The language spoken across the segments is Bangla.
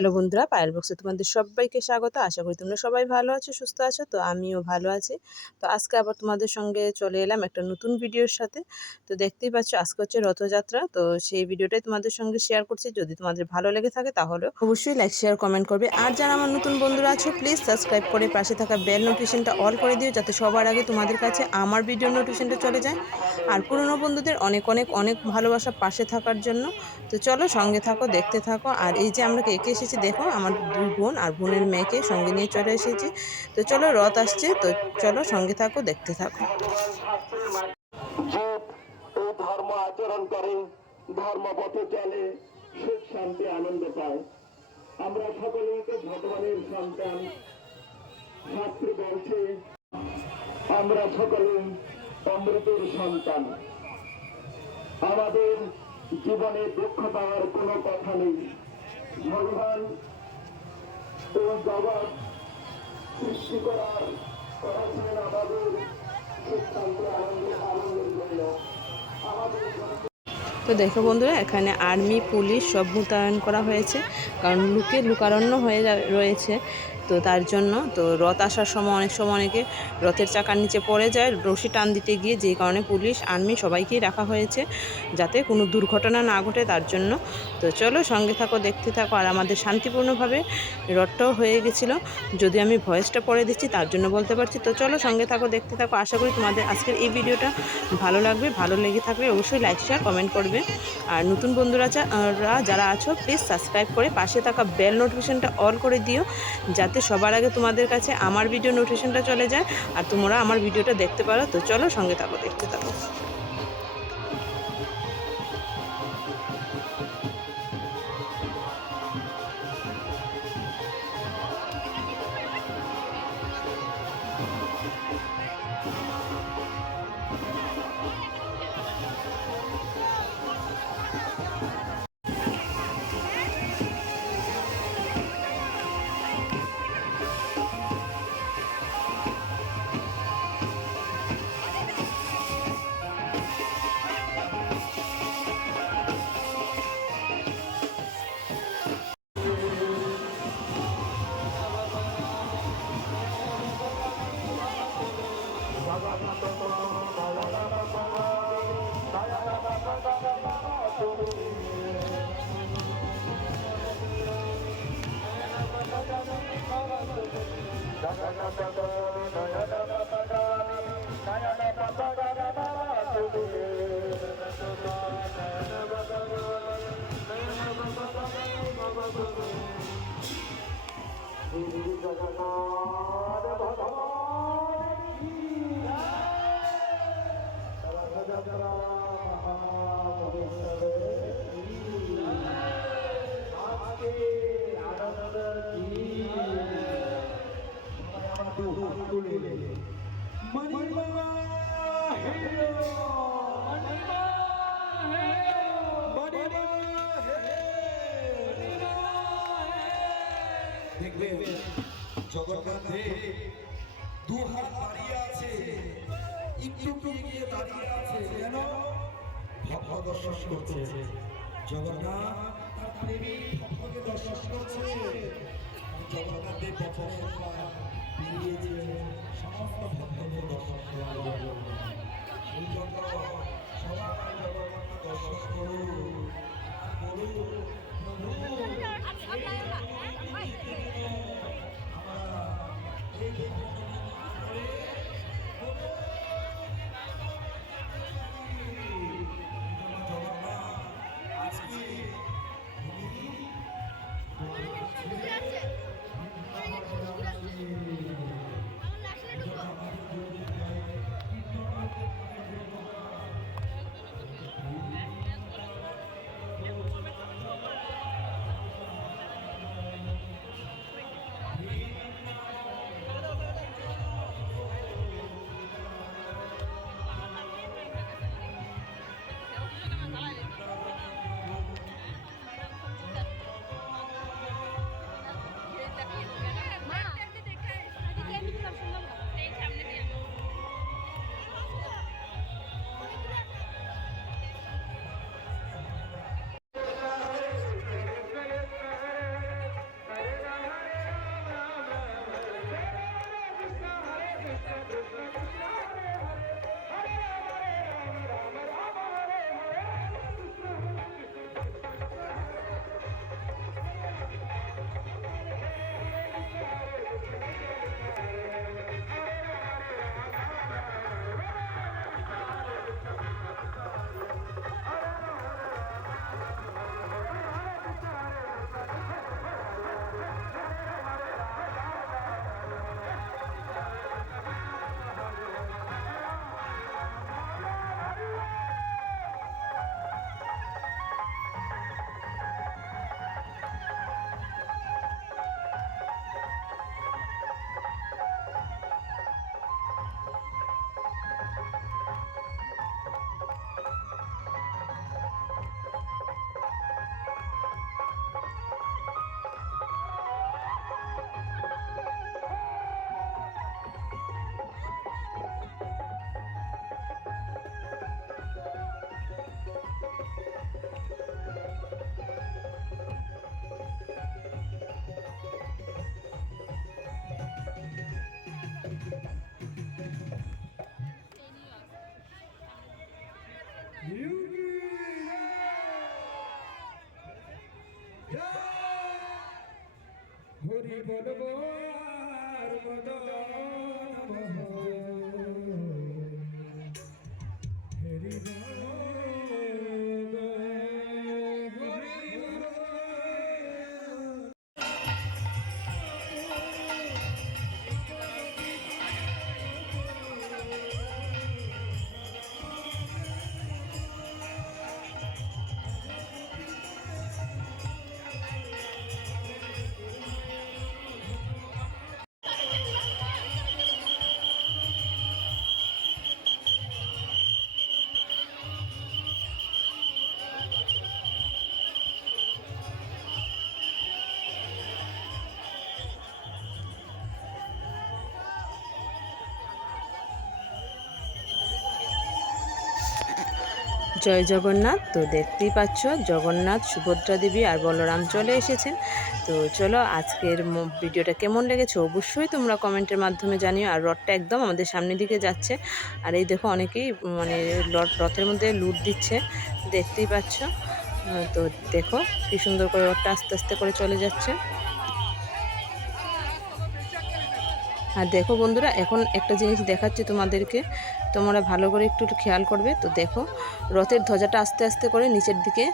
হ্যালো বন্ধুরা, পায়েল বক্সে তোমাদের সবাইকে স্বাগত। আশা করি তোমরা সবাই ভালো আছো, সুস্থ আছো। তো আমিও ভালো আছি। তো আজকে আবার তোমাদের সঙ্গে চলে এলাম একটা নতুন ভিডিওর সাথে। তো দেখতেই পাচ্ছ আজকে হচ্ছে রথযাত্রা। তো সেই ভিডিওটাই তোমাদের সঙ্গে শেয়ার করছি। যদি তোমাদের ভালো লেগে থাকে তাহলে অবশ্যই লাইক, শেয়ার, কমেন্ট করবে। আর যারা আমার নতুন বন্ধুরা আছো প্লিজ সাবস্ক্রাইব করে পাশে থাকা বেল নোটিফিকেশনটা অল করে দিও, যাতে সবার আগে তোমাদের কাছে আমার ভিডিও নোটিফিকেশনটা চলে যায়। আর পুরনো বন্ধুদের অনেক অনেক অনেক ভালোবাসা পাশে থাকার জন্য। তো চলো সঙ্গে থাকো, দেখতে থাকো। আর এই যে আমরা কে কে এসেছি দেখো, আমার দুই বোন আর বোনের মেয়েকে সঙ্গে নিয়ে চলে এসেছি। তো চলো রথ আসছে, তো চলো সঙ্গে থাকো, দেখতে থাকো। যে এই ধর্ম আচরণ করে, ধর্ম পথে চলে, সুখ শান্তি আনন্দ পায়। আমরা সকলেই তো ভগবানের সন্তান। শাস্ত্রে বলছে আমরা সকলেই অমৃতের সন্তান। আমাদের জীবনে দুঃখ পাওয়ার কোনো কথা নেই। ভগবান এই জগৎ সৃষ্টি করেছিলেন আমাদের সুখ শান্তি আনন্দের জন্য। আমাদের তো দেখো বন্ধুরা, এখানে আর্মি পুলিশ সব মোতায়েন করা হয়েছে, কারণ লুকারণ্য হয়ে রয়েছে। তো তার জন্য তো রথ আসার সময় অনেক সময় অনেকে রথের চাকার নিচে পড়ে যায় রশি টান দিতে গিয়ে, যেই কারণে পুলিশ আর্মি সবাইকেই রাখা হয়েছে যাতে কোনো দুর্ঘটনা না ঘটে, তার জন্য। তো চলো সঙ্গে থাকো, দেখতে থাকো। আর আমাদের শান্তিপূর্ণভাবে রথটাও হয়ে গেছিলো, যদি আমি ভয়েসটা পড়ে দিচ্ছি তার জন্য বলতে পারছি। তো চলো সঙ্গে থাকো, দেখতে থাকো। আশা করি তোমাদের আজকের এই ভিডিওটা ভালো লাগবে। ভালো লেগে থাকলে অবশ্যই লাইক, শেয়ার, কমেন্ট করবে। আর নতুন বন্ধুরা যারা আছো প্লিজ সাবস্ক্রাইব করে পাশে থাকা বেল নোটিফিকেশনটা অল করে দিও, যাতে সবার আগে তোমাদের কাছে আমার ভিডিও নোটিফিকেশনটা চলে যায় আর তোমরা আমার ভিডিওটা দেখতে পারো। তো চলো সঙ্গে থাকো, দেখতে থাকো। দেখবেন জগন্নাথে দু হাত দাঁড়িয়ে আছে, একটু এগিয়ে দাঁড়িয়ে আছে, যেন ভক্ত দর্শন করছে। জগন্নাথ তার প্রেমিক ভক্তকে দর্শন করছে। জগন্নাথের বছরের পর বেরিয়েছে সমস্ত ভক্তদের দর্শন করার জন্য। সেই জন্য সবাই জগন্নাথকে দর্শন করুন আর বলুন, বলবো আর মদন হরি বল হরি বল। জয় জগন্নাথ। তো দেখতেই পাচ্ছ জগন্নাথ, সুভদ্রা দেবী আর বলরাম চলে এসেছেন। তো চলো আজকের ভিডিওটা কেমন লেগেছে অবশ্যই তোমরা কমেন্টের মাধ্যমে জানিও। আর রথটা একদম আমাদের সামনের দিকে যাচ্ছে। আর এই দেখো অনেকেই মানে রথের মধ্যে লুট দিচ্ছে, দেখতেই পাচ্ছ। তো দেখো কি সুন্দর করে রথটা আস্তে আস্তে করে চলে যাচ্ছে। আর দেখো বন্ধুরা, এখন একটা জিনিস দেখাচ্ছি তোমাদেরকে, তোমরা ভালো করে একটু খেয়াল করবে। তো দেখো রথের ধ্বজাটা আস্তে আস্তে করে নিচের দিকে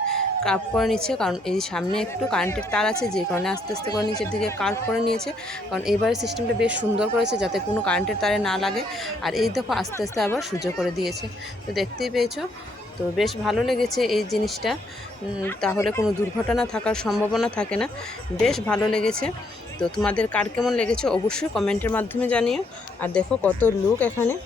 কার্ভ করে নিচ্ছে, কারণ এই সামনে একটু কারেন্টের তার আছে, যে কারণে আস্তে আস্তে করে নিচের দিকে কার্ভ করে নিয়েছে। কারণ এইবারের সিস্টেমটা বেশ সুন্দর করেছে, যাতে কোনো কারেন্টের তারে না লাগে। আর এই দেখো আস্তে আস্তে আবার সোজা করে দিয়েছে। তো দেখতেই পেয়েছো, তো বেশ ভালো লেগেছে এই জিনিসটা। তাহলে কোনো দুর্ঘটনা থাকার সম্ভাবনা থাকে না, বেশ ভালো লেগেছে। তো তোমাদের কার কেমন লেগেছে অবশ্যই কমেন্টের মাধ্যমে জানিও। আর দেখো কত লোক এখানে।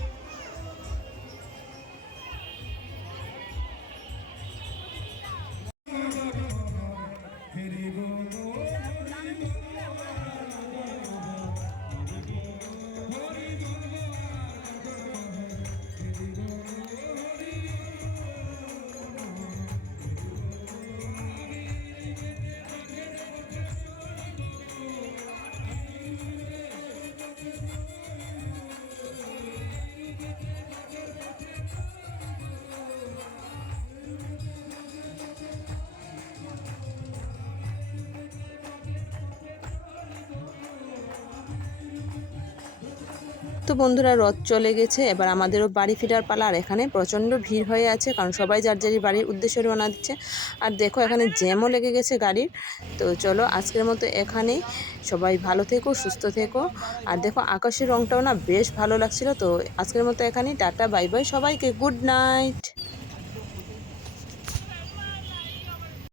তো বন্ধুরা রথ চলে গেছে, এবার আমাদেরও বাড়ি ফেরার পালা। আর এখানে প্রচণ্ড ভিড় হয়ে আছে, কারণ সবাই যার যারই বাড়ির উদ্দেশ্যে রওনা দিচ্ছে। আর দেখো এখানে জ্যামও লেগে গেছে গাড়ির। তো চলো আজকের মতো এখানেই, সবাই ভালো থেকো, সুস্থ থেকো। আর দেখো আকাশের রংটাও না বেশ ভালো লাগছিল। তো আজকের মতো এখানেই, টাটা বাই বাই সবাইকে, গুড নাইট।